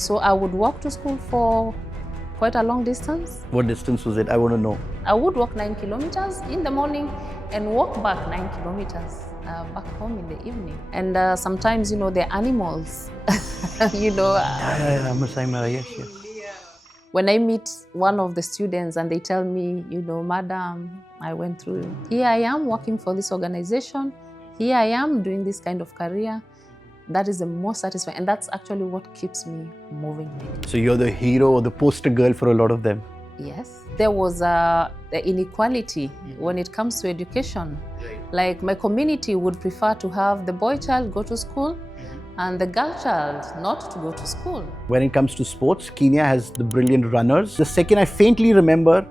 So I would walk to school for quite a long distance. What distance was it? I want to know. I would walk 9 kilometers in the morning and walk back 9 kilometers back home in the evening. And sometimes, the animals, Masai Mara, yes. When I meet one of the students and they tell me, Madam, I went through, here I am working for this organization, here I am doing this kind of career, that is the most satisfying. And that's actually what keeps me moving. So you're the hero or the poster girl for a lot of them. Yes. There was the inequality when it comes to education. Like my community would prefer to have the boy child go to school and the girl child not to go to school. When it comes to sports, Kenya has the brilliant runners. The second I faintly remember,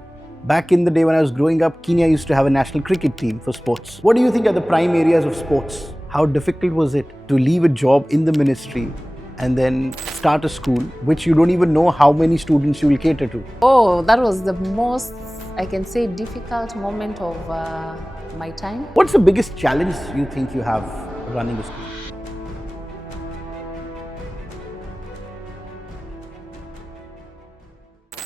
back in the day when I was growing up, Kenya used to have a national cricket team for sports. What do you think are the prime areas of sports? How difficult was it to leave a job in the ministry and then start a school which you don't even know how many students you will cater to? Oh, that was the most, I can say, difficult moment of my time. What's the biggest challenge you think you have running a school?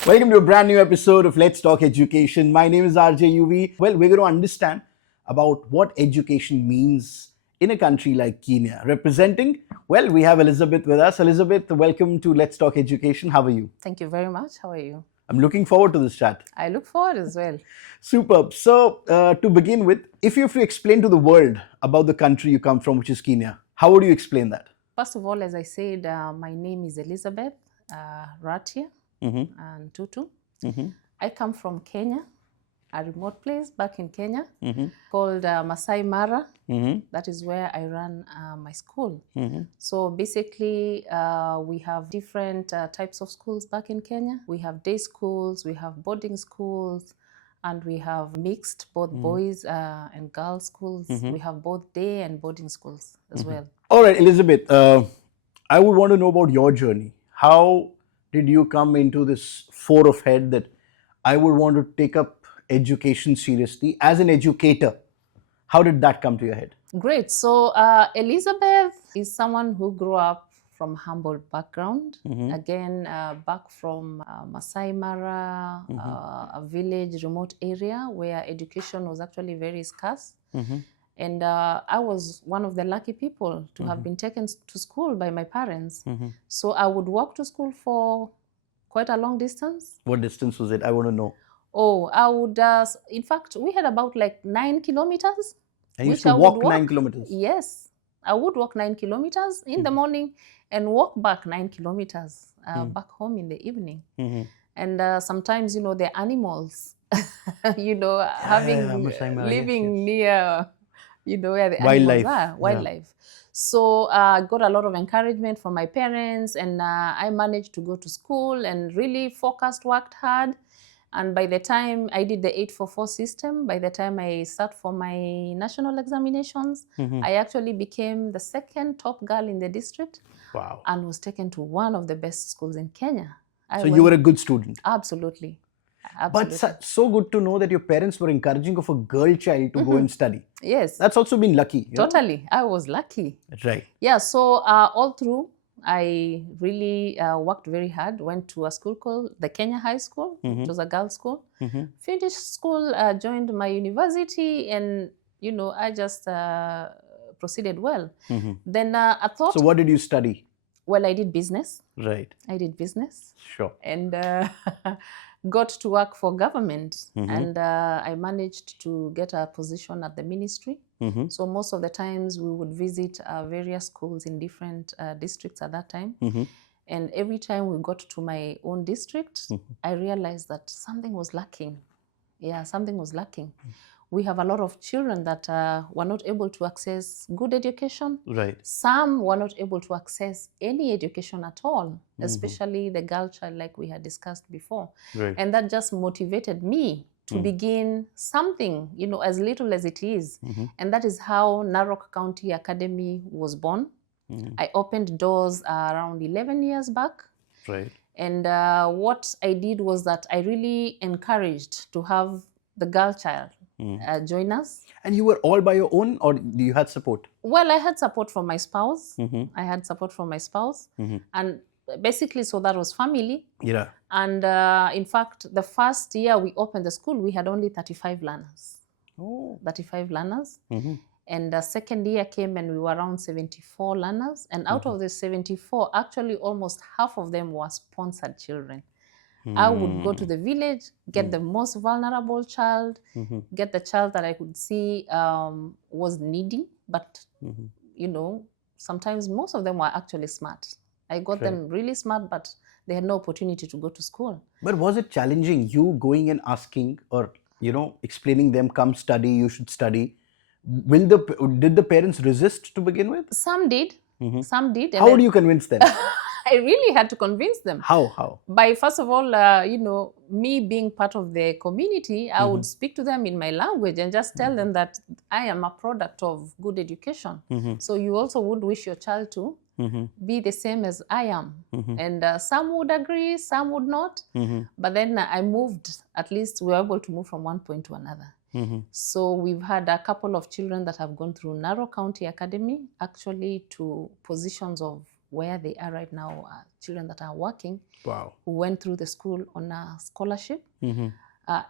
Welcome to a brand new episode of Let's Talk Education. My name is RJ. Well, we're going to understand about what education means in a country like Kenya. Representing, well, we have Elizabeth with us. Elizabeth, welcome to Let's Talk Education. How are you? Thank you very much. How are you? I'm looking forward to this chat. I look forward as well. Superb. So, to begin with, if you have to explain to the world about the country you come from, which is Kenya, how would you explain that? First of all, as I said, my name is Elizabeth Ratia and Tutu. I come from Kenya, a remote place back in Kenya called Masai Mara. That is where I run my school. So basically, we have different types of schools back in Kenya. We have day schools, we have boarding schools, and we have mixed, both boys and girls schools. We have both day and boarding schools as well. All right, Elizabeth, I would want to know about your journey. How did you come into this fore of head that I would want to take up education seriously as an educator? How did that come to your head? Great. So Elizabeth is someone who grew up from humble background. Again, back from Masai Mara, a village, remote area where education was actually very scarce. And I was one of the lucky people to have been taken to school by my parents. So I would walk to school for quite a long distance. What distance was it? I want to know. Oh, I would, in fact, we had about like 9 kilometers. And you used to walk 9 kilometers? Yes, I would walk 9 kilometers in the morning and walk back 9 kilometers back home in the evening. And sometimes, the animals, living near, where the animals are, wildlife. So I got a lot of encouragement from my parents, and I managed to go to school and really focused, worked hard. And by the time I did the 844 system, by the time I sat for my national examinations, I actually became the second top girl in the district. Wow. And was taken to one of the best schools in Kenya. So you were a good student? Absolutely. But so good to know that your parents were encouraging of a girl child to go and study. Yes. That's also been lucky. Totally. I was lucky. That's right. Yeah, so all through, I really worked very hard, went to a school called the Kenya High School. It was a girls' school. Finished school, joined my university, and, I just proceeded well. Then I thought... So what did you study? Well, I did business. Right. I did business. Sure. And got to work for government. And I managed to get a position at the ministry. So most of the times we would visit various schools in different districts at that time. And every time we got to my own district, I realized that something was lacking. Yeah, something was lacking. We have a lot of children that were not able to access good education. Right. Some were not able to access any education at all, especially the girl child, like we had discussed before. Right. And that just motivated me to begin something, as little as it is. And that is how Narok County Academy was born. I opened doors around 11 years back. Right. And what I did was that I really encouraged to have the girl child join us. And you were all by your own, or you had support? Well, I had support from my spouse. I had support from my spouse. And basically, so that was family. Yeah. And in fact, the first year we opened the school, we had only 35 learners. Oh. 35 learners. And the second year came and we were around 74 learners. And out of the 74, actually almost half of them were sponsored children. I would go to the village, get the most vulnerable child, get the child that I could see was needy, but you know, sometimes most of them were actually smart. I got them really smart, but they had no opportunity to go to school. But was it challenging, you going and asking or, you know, explaining them, come study, you should study? Did the parents resist to begin with? Some did. Some did. How do you convince them? I really had to convince them. How? By, first of all, you know, me being part of the community, I would speak to them in my language and just tell them that I am a product of good education. So you also would wish your child to be the same as I am. And some would agree, some would not. But then I moved, at least we were able to move from one point to another. So we've had a couple of children that have gone through Narok County Academy, actually to positions of where they are right now, children that are working, who went through the school on a scholarship.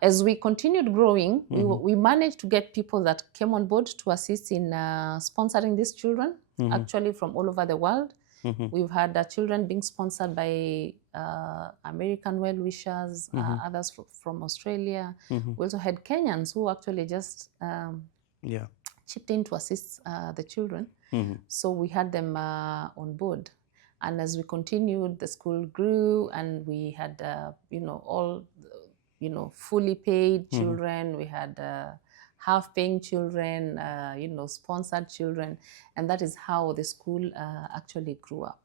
As we continued growing, we managed to get people that came on board to assist in sponsoring these children, actually from all over the world. We've had children being sponsored by American well-wishers, others from Australia. We also had Kenyans who actually just chipped in to assist the children. So we had them on board. And as we continued, the school grew and we had, you know, all, you know, fully paid children. We had half-paying children, you know, sponsored children. And that is how the school actually grew up.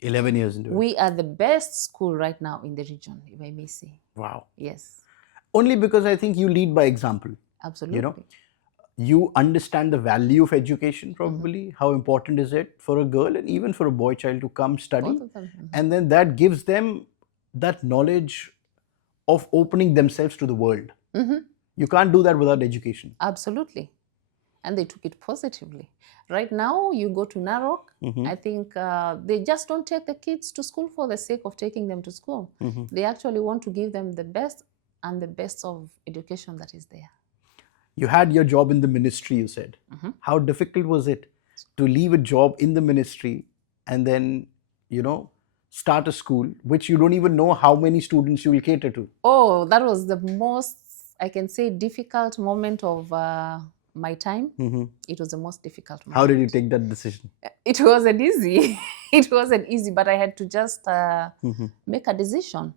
11 years into it. We are the best school right now in the region, if I may say. Wow. Yes. Only because I think you lead by example. Absolutely. You know, you understand the value of education probably, how important is it for a girl and even for a boy child to come study. Both of them. And then that gives them that knowledge of opening themselves to the world. You can't do that without education. Absolutely. And they took it positively. Right now, you go to Narok, I think they just don't take the kids to school for the sake of taking them to school. They actually want to give them the best and the best of education that is there. You had your job in the ministry, you said. How difficult was it to leave a job in the ministry and then, you know, start a school, which you don't even know how many students you will cater to? Oh, that was the most, I can say, difficult moment of my time. It was the most difficult moment. How did you take that decision? It wasn't easy. It wasn't easy, but I had to just make a decision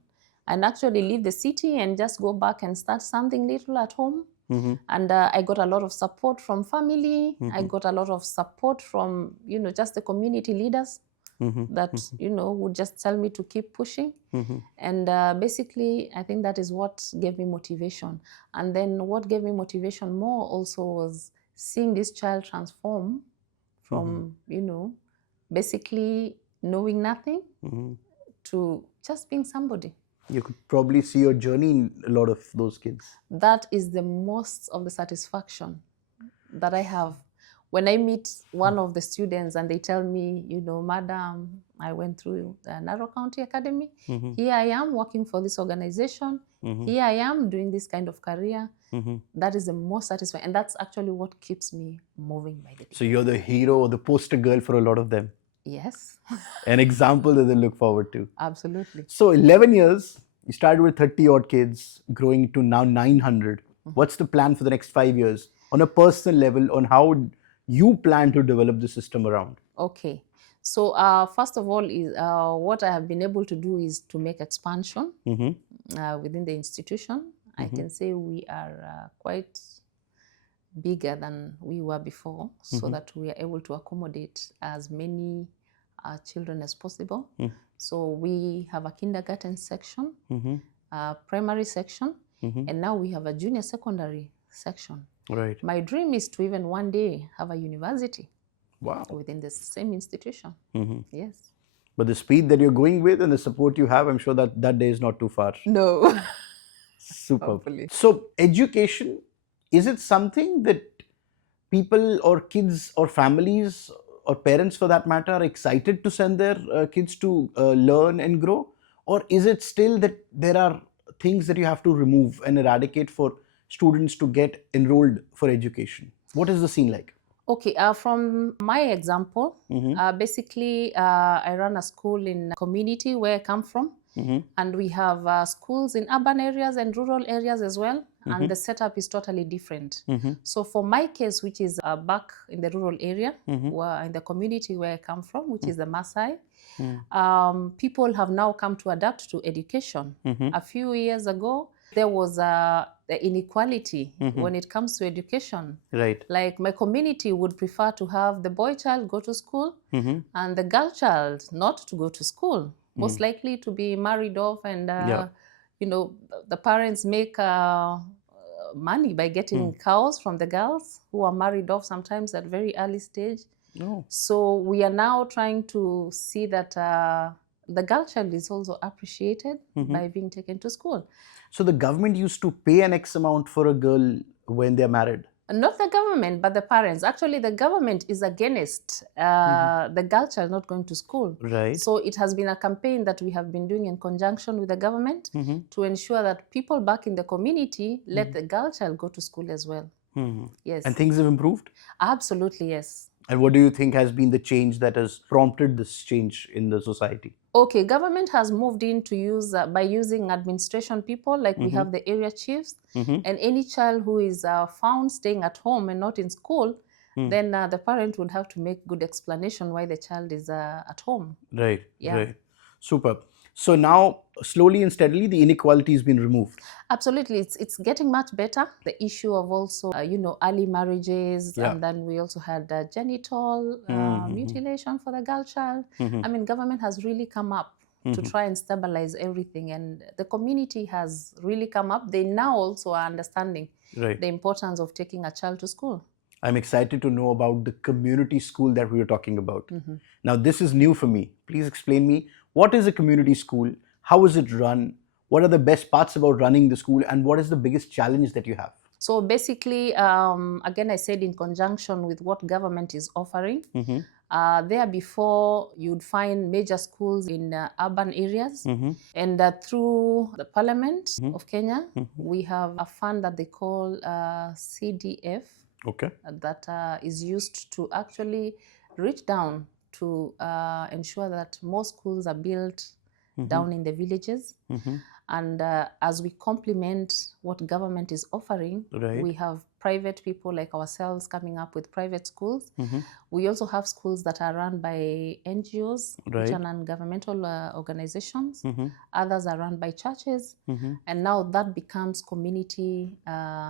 and actually leave the city and just go back and start something little at home. And I got a lot of support from family. I got a lot of support from, you know, just the community leaders that, you know, would just tell me to keep pushing. And basically, I think that is what gave me motivation. And then what gave me motivation more also was seeing this child transform from, you know, basically knowing nothing to just being somebody. You could probably see your journey in a lot of those kids. That is the most of the satisfaction that I have. When I meet one of the students and they tell me, you know, Madam, I went through the Narok County Academy. Here I am working for this organization. Here I am doing this kind of career. That is the most satisfying. And that's actually what keeps me moving by the day. So you're the hero or the poster girl for a lot of them. Yes. An example that they look forward to. Absolutely. So 11 years, you started with 30 odd kids, growing to now 900. What's the plan for the next 5 years on a personal level, on how you plan to develop the system around? Okay. So first of all, is what I have been able to do is to make expansion within the institution. I can say we are quite bigger than we were before, so that we are able to accommodate as many children as possible. So we have a kindergarten section, a primary section, and now we have a junior secondary section. Right. My dream is to even one day have a university. Wow. Within the same institution. Yes. But the speed that you're going with and the support you have, I'm sure that that day is not too far. No. Super. Hopefully. So education, is it something that people or kids or families or parents for that matter, are excited to send their kids to learn and grow? Or is it still that there are things that you have to remove and eradicate for students to get enrolled for education? What is the scene like? Okay, from my example, basically, I run a school in a community where I come from, and we have schools in urban areas and rural areas as well, and the setup is totally different. So for my case, which is back in the rural area, where, in the community where I come from, which is the Maasai, people have now come to adapt to education. A few years ago, there was the inequality when it comes to education. Right. Like my community would prefer to have the boy child go to school and the girl child not to go to school, most likely to be married off, and you know, the parents make money by getting cows from the girls who are married off sometimes at very early stage. So we are now trying to see that the girl child is also appreciated by being taken to school. So the government used to pay an X amount for a girl when they're married? Not the government, but the parents. Actually, the government is against the girl child not going to school. Right. So it has been a campaign that we have been doing in conjunction with the government to ensure that people back in the community let the girl child go to school as well. Yes. And things have improved? Absolutely, yes. And what do you think has been the change that has prompted this change in the society? Okay, government has moved in to use, by using administration people, like we have the area chiefs, and any child who is found staying at home and not in school, then the parent would have to make good explanation why the child is at home. Right, Yeah. right. Superb. So now, slowly and steadily, the inequality has been removed. Absolutely, it's getting much better. The issue of also, early marriages, and then we also had genital mutilation for the girl child. I mean, government has really come up to try and stabilize everything, and the community has really come up. They now also are understanding the importance of taking a child to school. I'm excited to know about the community school that we were talking about. Now, this is new for me. Please explain me, what is a community school? How is it run? What are the best parts about running the school? And what is the biggest challenge that you have? So basically, again, I said in conjunction with what government is offering, there before you'd find major schools in urban areas, and through the Parliament of Kenya, we have a fund that they call CDF, that is used to actually reach down to ensure that more schools are built down in the villages. And as we complement what government is offering, we have private people like ourselves coming up with private schools. We also have schools that are run by NGOs, which are non-governmental organizations. Others are run by churches. And now that becomes community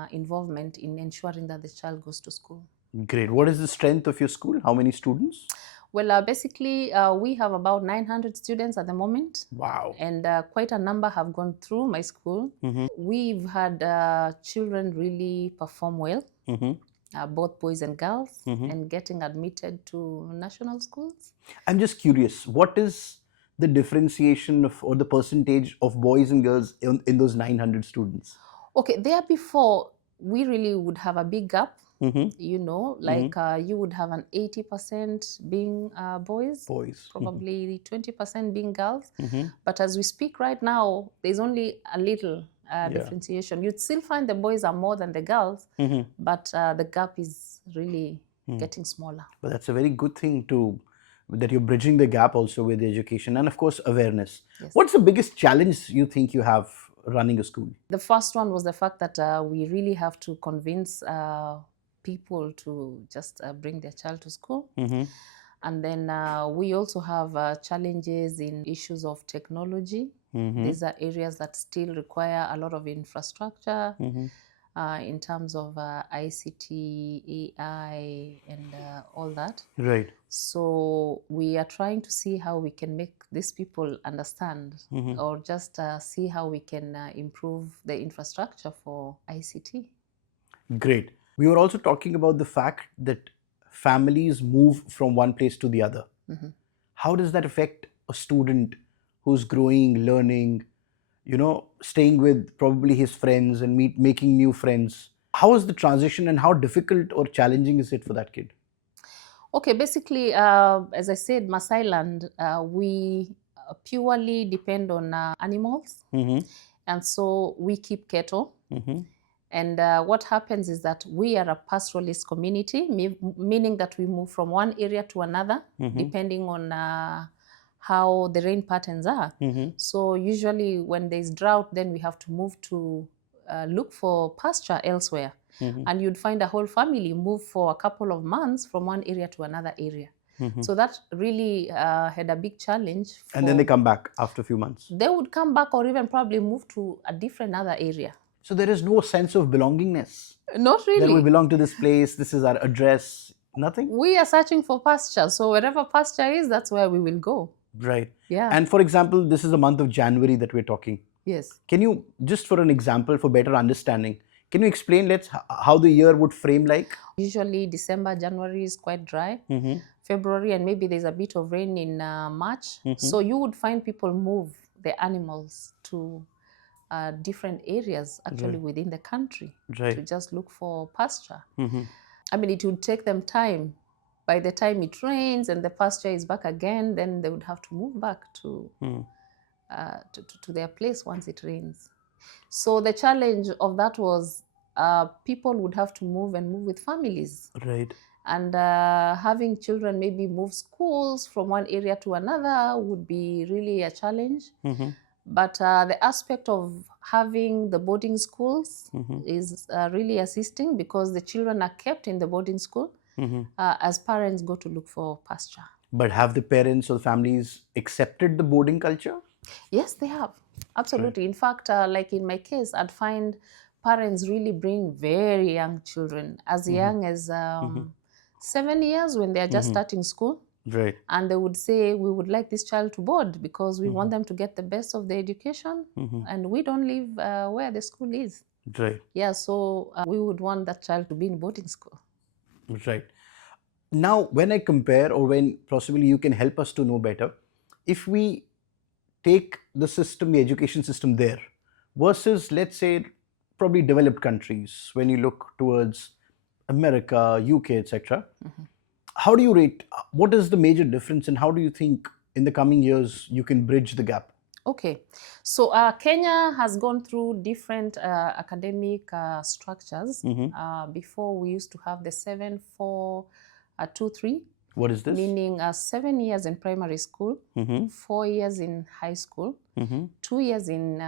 involvement in ensuring that the child goes to school. Great. What is the strength of your school? How many students? Well, basically, we have about 900 students at the moment. Wow. And quite a number have gone through my school. We've had children really perform well, both boys and girls, and getting admitted to national schools. I'm just curious, what is the differentiation of, or the percentage of boys and girls in those 900 students? Okay, there before, we really would have a big gap. You know, like you would have an 80% being boys, probably 20% being girls. But as we speak right now, there's only a little differentiation. You'd still find the boys are more than the girls, but the gap is really getting smaller. Well, that's a very good thing that you're bridging the gap also with education and, of course, awareness. Yes. What's the biggest challenge you think you have running a school? The first one was the fact that we really have to convince people to just bring their child to school. And then we also have challenges in issues of technology. These are areas that still require a lot of infrastructure in terms of ICT, AI, and all that. Right. So we are trying to see how we can make these people understand, or just see how we can improve the infrastructure for ICT. Great. We were also talking about the fact that families move from one place to the other. How does that affect a student who's growing, learning, staying with probably his friends and making new friends? How is the transition, and how difficult or challenging is it for that kid? Okay, basically, as I said, Maasai land, we purely depend on animals. And so we keep cattle. And what happens is that we are a pastoralist community, meaning that we move from one area to another, depending on how the rain patterns are. So usually when there's drought, then we have to move to look for pasture elsewhere. And you'd find a whole family move for a couple of months from one area to another area. So that really had a big challenge. And then they come back after a few months? They would come back or even probably move to a different other area. So there is no sense of belongingness? Not really. That we belong to this place, this is our address, nothing? We are searching for pasture. So wherever pasture is, that's where we will go. Right. Yeah. And for example, this is the month of January that we're talking. Yes. Can you, just for an example, for better understanding, can you explain how the year would frame like? Usually December, January is quite dry. February, and maybe there's a bit of rain in March. So you would find people move the animals to different areas actually within the country to just look for pasture. I mean, it would take them time. By the time it rains and the pasture is back again, then they would have to move back to their place once it rains. So the challenge of that was people would have to move with families. Right. And having children maybe move schools from one area to another would be really a challenge. But the aspect of having the boarding schools is really assisting, because the children are kept in the boarding school as parents go to look for pasture. But have the parents or the families accepted the boarding culture? Yes, they have. Absolutely. Right. In fact, like in my case, I'd find parents really bring very young children, as young as 7 years when they're just starting school. Right. And they would say, we would like this child to board because we want them to get the best of the education, and we don't live where the school is. Right. Yeah, so we would want that child to be in boarding school. Right. Now, when I compare, or when possibly you can help us to know better, if we take the system, the education system there, versus, let's say, probably developed countries, when you look towards America, UK, etc., how do you rate, what is the major difference, and how do you think in the coming years you can bridge the gap? Okay, so Kenya has gone through different academic structures. Before we used to have the 7-4-2-3. What is this? Meaning 7 years in primary school, 4 years in high school, 2 years in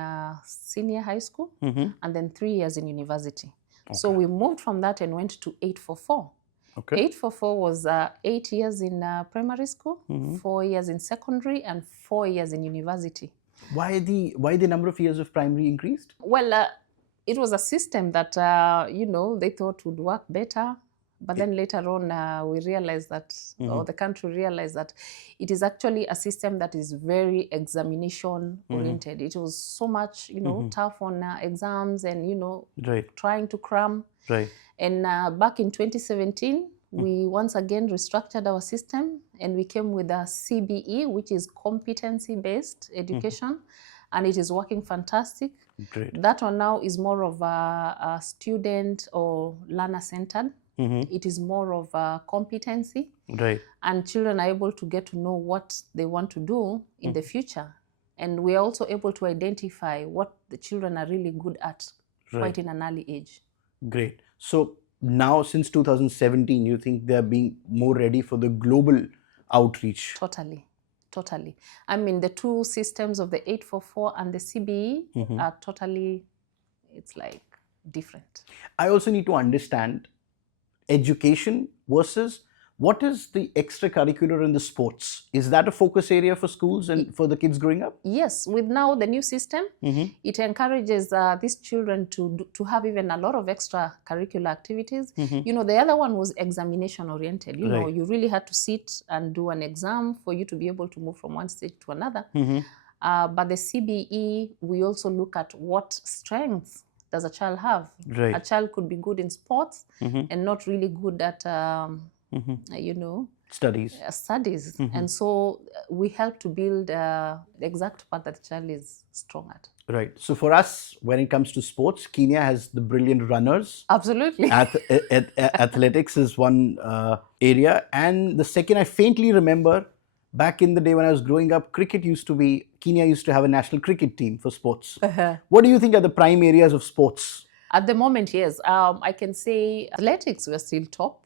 senior high school, and then 3 years in university. Okay. So we moved from that and went to 8-4-4. Okay. 8-4-4 was 8 years in primary school, 4 years in secondary, and 4 years in university. Why the number of years of primary increased? Well, it was a system that they thought would work better. But then later on, we realized that, or the country realized that it is actually a system that is very examination oriented. It was so much, tough on exams and, trying to cram. Right. And back in 2017, we once again restructured our system, and we came with a CBE, which is competency-based education, and it is working fantastic. Great. That one now is more of a student or learner-centered. It is more of a competency. Right. And children are able to get to know what they want to do in the future. And we are also able to identify what the children are really good at quite in an early age. Great. So now, since 2017, you think they are being more ready for the global outreach? Totally. Totally. I mean, the two systems of the 8-4-4 and the CBE are totally, it's like different. I also need to understand education versus what is the extracurricular in the sports? Is that a focus area for schools and for the kids growing up? Yes, with now the new system, it encourages these children to have even a lot of extracurricular activities. The other one was examination oriented. You know, you really had to sit and do an exam for you to be able to move from one stage to another. But the CBE, we also look at what strengths does a child have. Right. A child could be good in sports and not really good at, studies. Studies. And so we help to build the exact path that the child is strong at. Right. So for us, when it comes to sports, Kenya has the brilliant runners. Absolutely. Athletics is one area. And the second, I faintly remember back in the day when I was growing up, Kenya used to have a national cricket team for sports. What do you think are the prime areas of sports? At the moment, yes. I can say athletics, we're still top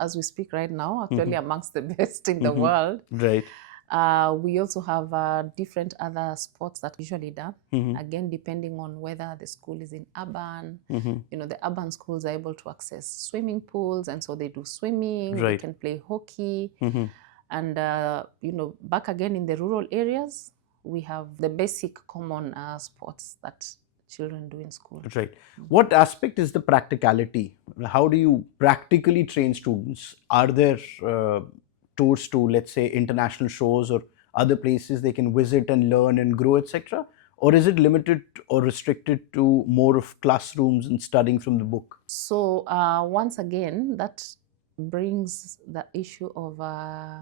as we speak right now, actually amongst the best in the world. Right. We also have different other sports that are usually done. Again, depending on whether the school is in urban. The urban schools are able to access swimming pools, and so they do swimming. Right. They can play hockey. And, back again in the rural areas, we have the basic common sports that children do in school. Right. What aspect is the practicality? How do you practically train students? Are there tours to, let's say, international shows or other places they can visit and learn and grow, etc.? Or is it limited or restricted to more of classrooms and studying from the book? So once again, that brings the issue of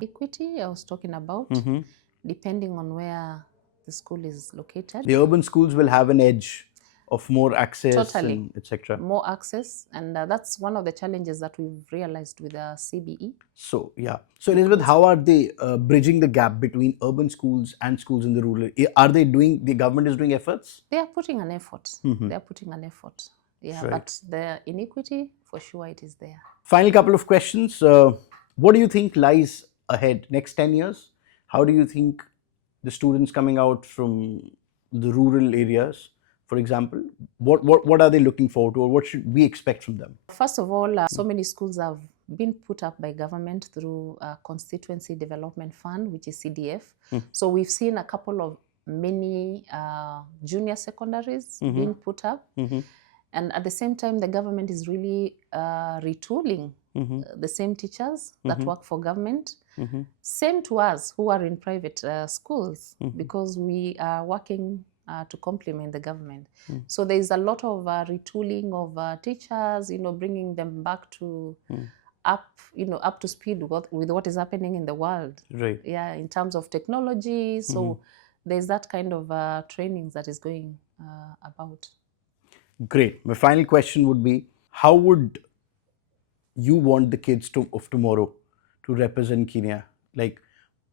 equity I was talking about, depending on where the school is located. The urban schools will have an edge of more access, Totally. etc. More access, and that's one of the challenges that we've realized with the CBE. So, yeah. So, Elizabeth, how are they bridging the gap between urban schools and schools in the rural? Are they doing, the government is doing efforts? They are putting an effort. They are putting an effort. Yeah, Right. but the inequity, for sure, it is there. Final couple of questions. What do you think lies ahead next 10 years? How do you think the students coming out from the rural areas, for example, what are they looking forward to, or what should we expect from them? First of all, so many schools have been put up by government through Constituency Development Fund, which is CDF. So we've seen a couple of many junior secondaries being put up. And at the same time, the government is really retooling the same teachers that work for government. Same to us who are in private schools, because we are working to complement the government. So there is a lot of retooling of teachers, bringing them back to up to speed with what is happening in the world. Right. Yeah, in terms of technology. So there's that kind of trainings that is going about. Great. My final question would be, how would you want the kids of tomorrow to represent Kenya? Like,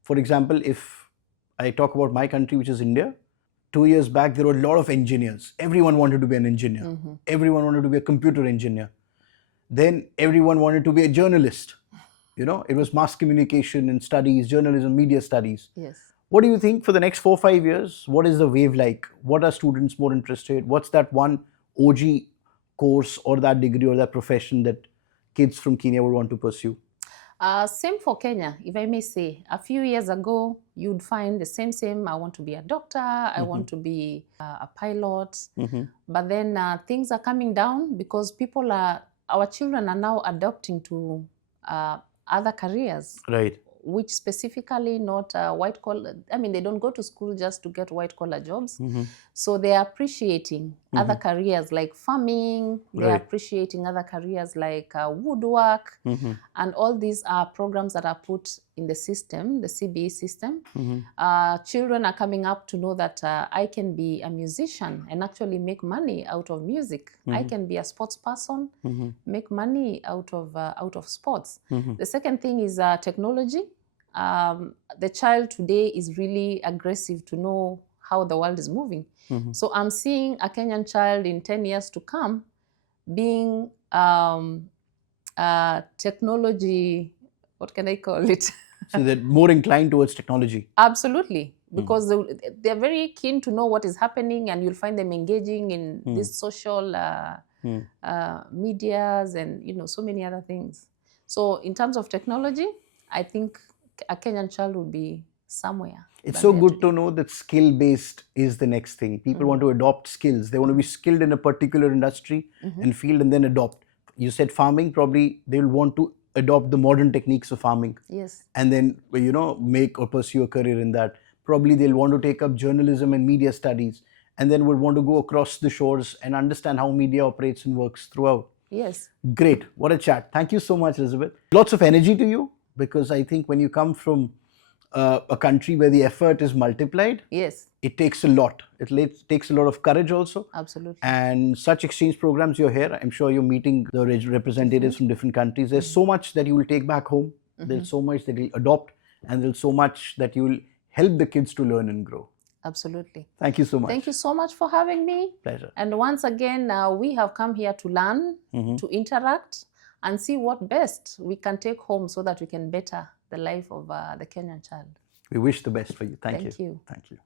for example, if I talk about my country, which is India, 2 years back, there were a lot of engineers. Everyone wanted to be an engineer. Everyone wanted to be a computer engineer. Then everyone wanted to be a journalist. It was mass communication and studies, journalism, media studies. Yes. What do you think for the next 4 or 5 years? What is the wave like? What are students more interested? What's that one OG course or that degree or that profession that kids from Kenya would want to pursue? Same for Kenya, if I may say. A few years ago, you'd find the same. I want to be a doctor. I want to be a pilot. But then things are coming down because our children are now adopting to other careers. Right. Which specifically not white collar. I mean, they don't go to school just to get white collar jobs. So they are appreciating other careers like farming. They are appreciating other careers like woodwork. And all these are programs that are put in the system, the CBE system. Children are coming up to know that I can be a musician and actually make money out of music. I can be a sports person, make money out of sports. The second thing is technology. The child today is really aggressive to know how the world is moving. So I'm seeing a Kenyan child in 10 years to come being technology, what can I call it? So they're more inclined towards technology. Absolutely, because they're very keen to know what is happening, and you'll find them engaging in these social medias and so many other things. So in terms of technology, I think a Kenyan child would be somewhere. It's so good to know that skill-based is the next thing. People want to adopt skills. They want to be skilled in a particular industry and field and then adopt. You said farming, probably they'll want to adopt the modern techniques of farming. Yes. And then, make or pursue a career in that. Probably they'll want to take up journalism and media studies, and then would want to go across the shores and understand how media operates and works throughout. Yes. Great. What a chat. Thank you so much, Elizabeth. Lots of energy to you. because I think when you come from a country where the effort is multiplied, Yes, it takes a lot. Takes a lot of courage also. absolutely. And such exchange programs, you're here. I'm sure you're meeting the representatives from different countries. There's so much that you will take back home. There's so much that you'll adopt, and there's so much that you will help the kids to learn and grow. Absolutely. Thank you so much. Thank you so much for having me. Pleasure. And once again, we have come here to learn, to interact, and see what best we can take home so that we can better the life of the Kenyan child. We wish the best for you. Thank you. Thank you. Thank you.